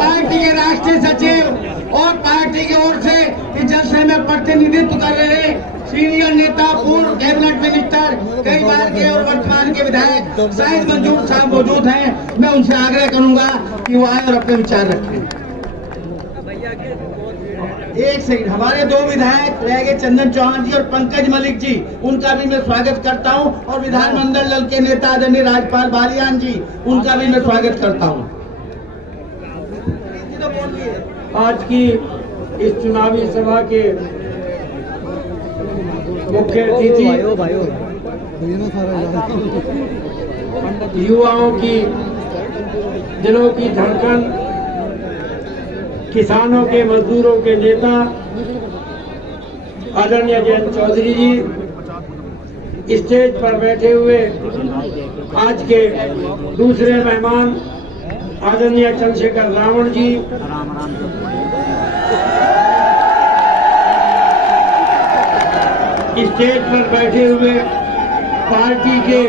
Party के राष्ट्रीय सचिव और पार्टी की ओर से इस जलसे में प्रतिनिधित्व कर रहे सीनियर नेता, पूर्व कैबिनेट मिनिस्टर, कई बार के और वर्तमान के विधायक शाहिद मंजूर साहब मौजूद हैं। मैं उनसे आग्रह करूंगा कि वो आए और अपने विचार रखें। एक सेकंड, हमारे दो विधायक रह गए, चंदन चौहान जी और पंकज मलिक जी, उनका भी मैं स्वागत करता हूं। और विधानमंडल दल के नेता आदरणीय राजपाल बालियान जी, उनका भी मैं स्वागत करता हूं। आज की इस चुनावी सभा के मुख्य अतिथि युवाओं की दिलों की धड़कन, किसानों के, मजदूरों के नेता आदरणीय जयंत चौधरी जी, स्टेज पर बैठे हुए आज के दूसरे मेहमान आदरणीय चंद्रशेखर रावण जी, स्टेज पर बैठे हुए पार्टी के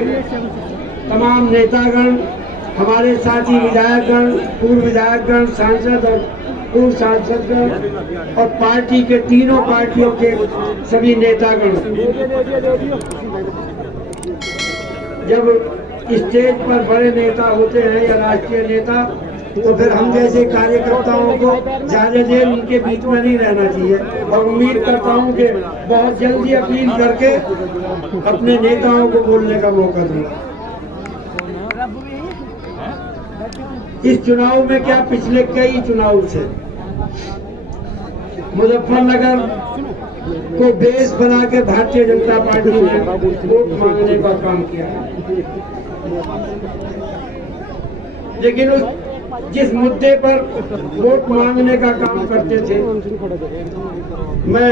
तमाम नेतागण, हमारे साथी विधायकगण, पूर्व विधायकगण, सांसद और पूर्व सांसदगण और पार्टी के तीनों पार्टियों के सभी नेतागण, जब स्टेज पर बड़े नेता होते हैं या राष्ट्रीय नेता, तो फिर हम जैसे कार्यकर्ताओं को ज्यादा देर उनके बीच में नहीं रहना चाहिए। और उम्मीद करता हूं कि बहुत जल्दी अपील करके अपने नेताओं को बोलने का मौका दूंगा। इस चुनाव में क्या, पिछले कई चुनाव से मुजफ्फरनगर को बेस बना के भारतीय जनता पार्टी ने वोट मांगने का काम किया है, लेकिन उस जिस मुद्दे पर वोट मांगने का काम करते थे, मैं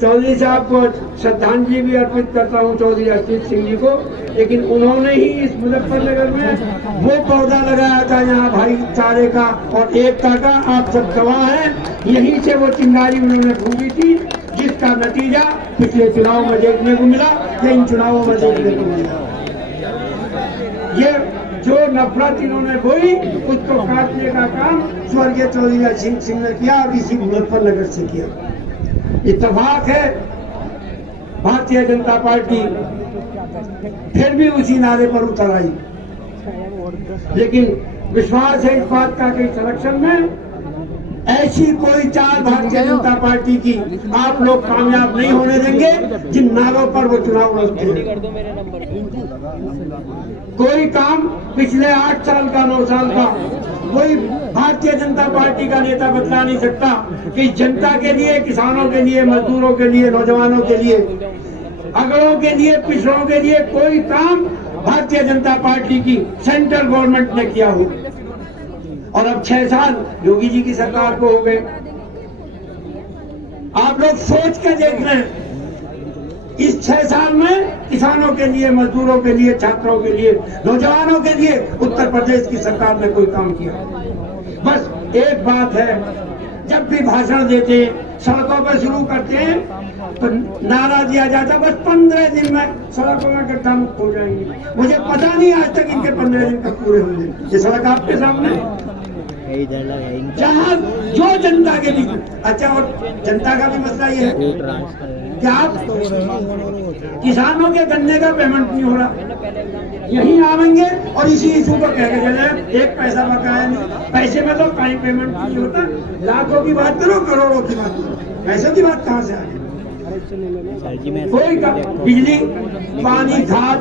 चौधरी साहब को श्रद्धांजलि भी अर्पित करता हूं, चौधरी अजीत सिंह जी को, लेकिन उन्होंने ही इस मुजफ्फरनगर में वो पौधा लगाया था यहाँ भाईचारे का और एकता का। आप सब गवाह हैं, यहीं से वो चिंगारी उन्होंने फूकी थी, जिसका नतीजा पिछले चुनाव में देखने को मिला या इन चुनावों में देखने को मिला। ये जो नफरत इन्होंने बोई, उसको काटने का काम स्वर्गीय चौधरी अजीत सिंह ने किया और इसी मुजफ्फरनगर से किया। इत्तेफाक है, भारतीय जनता पार्टी फिर भी उसी नारे पर उतर आई, लेकिन विश्वास है इस बात का कि इलेक्शन में ऐसी कोई चाल भारतीय जनता पार्टी की आप लोग कामयाब नहीं होने देंगे जिन नारों पर वो चुनाव लड़ते हैं। कोई काम पिछले 8 साल का, 9 साल का कोई भारतीय जनता पार्टी का नेता बतला नहीं सकता कि जनता के लिए, किसानों के लिए, मजदूरों के लिए, नौजवानों के लिए, अगड़ों के लिए, पिछड़ों के लिए कोई काम भारतीय जनता पार्टी की सेंट्रल गवर्नमेंट ने किया हो। और अब 6 साल योगी जी की सरकार को हो गए। आप लोग सोच के देख रहे हैं, इस 6 साल में किसानों के लिए, मजदूरों के लिए, छात्रों के लिए, नौजवानों के लिए उत्तर प्रदेश की सरकार ने कोई काम किया? बस एक बात है, जब भी भाषण देते, सड़कों पर शुरू करते हैं तो नारा दिया जाता बस 15 दिन में सड़कों में गड्ढा मुक्त हो जाएंगे। मुझे पता नहीं आज तक इनके 15 दिन तक पूरे होंगे। ये सड़क आपके सामने, जहाँ जो जनता के लिए, अच्छा, और जनता का भी मसला ये है कि आप किसानों के गन्ने का पेमेंट नहीं हो रहा, यहीं आवेंगे और इसी इशू को कह के चले, 1 पैसा बकाया नहीं, पैसे में तो कहीं पेमेंट नहीं होता। लाखों की बात करो, करोड़ों की बात करो, पैसों की बात कहाँ से आ गई? कोई बिजली, पानी, खाद,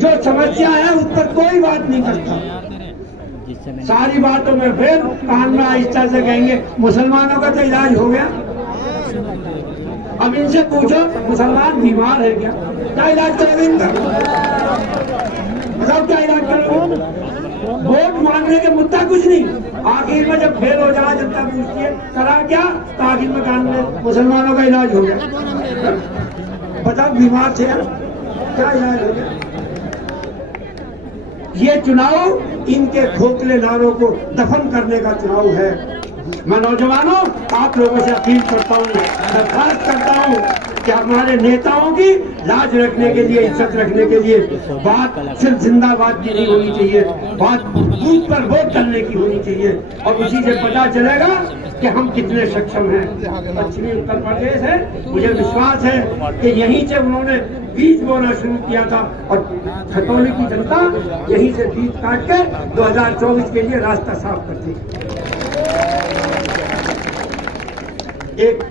जो समस्या है उस पर कोई बात नहीं करता। सारी बातों में फिर कान में आहिस्ता से कहेंगे मुसलमानों का तो इलाज हो गया। अब इनसे पूछो, मुसलमान बीमार है क्या इलाज करोगे इनका? बताओ क्या इलाज करोगे? वोट मांगने के मुद्दा कुछ नहीं, आखिर में जब फेल हो जाए जनता पूछती है करा क्या, तो आखिर में कान में मुसलमानों का इलाज हो गया। बताओ बीमार थे क्या इलाज हो गया? ये चुनाव इनके खोखले नारों को दफन करने का चुनाव है। मैं नौजवानों, आप लोगों से अपील करता हूँ, दरखास्त करता हूँ कि हमारे नेताओं की लाज रखने के लिए, इज्जत रखने के लिए बात सिर्फ जिंदाबाद की नहीं होनी चाहिए, बात बूथ पर वोट करने की होनी चाहिए। और उसी से पता चलेगा कि हम कितने सक्षम हैं। पश्चिमी उत्तर प्रदेश है, मुझे विश्वास है कि यहीं से उन्होंने बीज बोना शुरू किया था और खतौली की जनता यहीं से बीज काट के 2024 के लिए रास्ता साफ करती। एक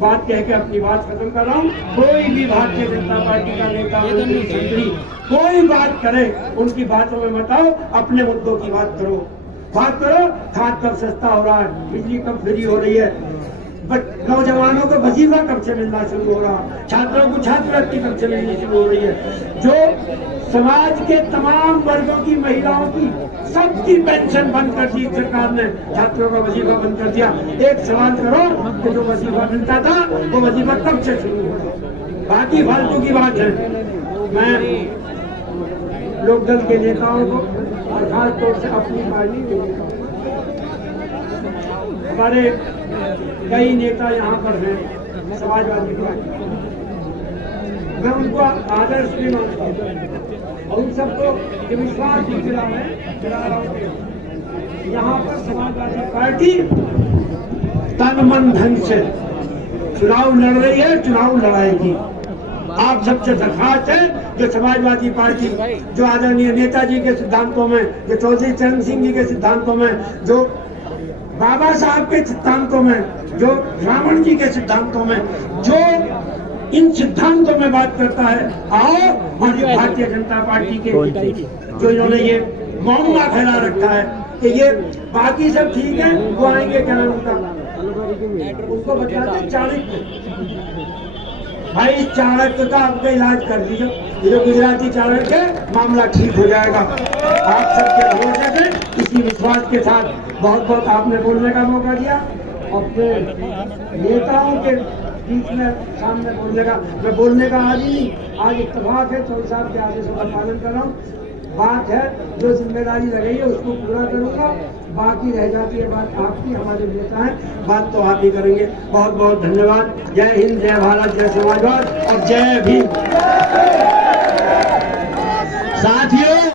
बात कह के अपनी बात खत्म कर रहा हूँ। कोई भी भारतीय जनता पार्टी का नेता, मंत्री कोई बात करे, उनकी बातों में मत आओ, अपने मुद्दों की बात करो। खाद कब सस्ता हो रहा है, बिजली कब फ्री हो रही है, नौजवानों को वजीफा कब से मिलना शुरू हो रहा, छात्रों को छात्रवृत्ति कब से मिलनी शुरू हो रही है, जो समाज के तमाम वर्गों की महिलाओं की सबकी पेंशन बंद कर दी सरकार ने, छात्रों का वजीफा बंद कर दिया। एक सवाल करो कि जो वजीफा मिलता था वो वजीफा कब से शुरू हो रहा। बाकी फालतू की बात है। मैं लोकदल के नेताओं को और खास तौर से अपनी पार्टी के नेताओं, हमारे कई नेता यहाँ पर हैं समाजवादी पार्टी, मैं उनको आदर्श भी मानता हूँ और उन सबको ये विश्वास भी दिला रहा हूँ। यहाँ पर समाजवादी पार्टी तन मन धन से चुनाव लड़ रही है, चुनाव लड़ाएगी। आप सबसे दरखास्त है जो समाजवादी पार्टी जो आदरणीय नेताजी के सिद्धांतों में, जो चौधरी चरण सिंह जी के सिद्धांतों में, जो बाबा साहब के सिद्धांतों में, जो रावण जी के सिद्धांतों में, जो इन सिद्धांतों में बात करता है, आओ हमारी भारतीय जनता पार्टी के जो इन्होंने ये मामला फैला रखा है कि ये बाकी सब ठीक है, वो आएंगे क्या नाम उनका, उनको बताते चाणक्य। भाई इस चाणक्य का आपका इलाज कर दीजिए, ये जो गुजराती चाणक्य है, मामला ठीक हो जाएगा। आप सबके भरोसे से, इसी विश्वास के साथ बहुत बहुत आपने बोलने का मौका दिया। अपने नेताओं के बीच में सामने बोलने का, मैं बोलने का आज ही नहीं, आज इत्तेफाक है, चौधरी साहब के आदेशों का पालन कर रहा हूँ। बात है जो जिम्मेदारी लगी है उसको पूरा करूंगा, बाकी रह जाती है बात आपकी, हमारे नेता हैं, बात तो आप ही करेंगे। बहुत बहुत धन्यवाद। जय हिंद, जय भारत, जय समाजवाद और जय भीम। साथियों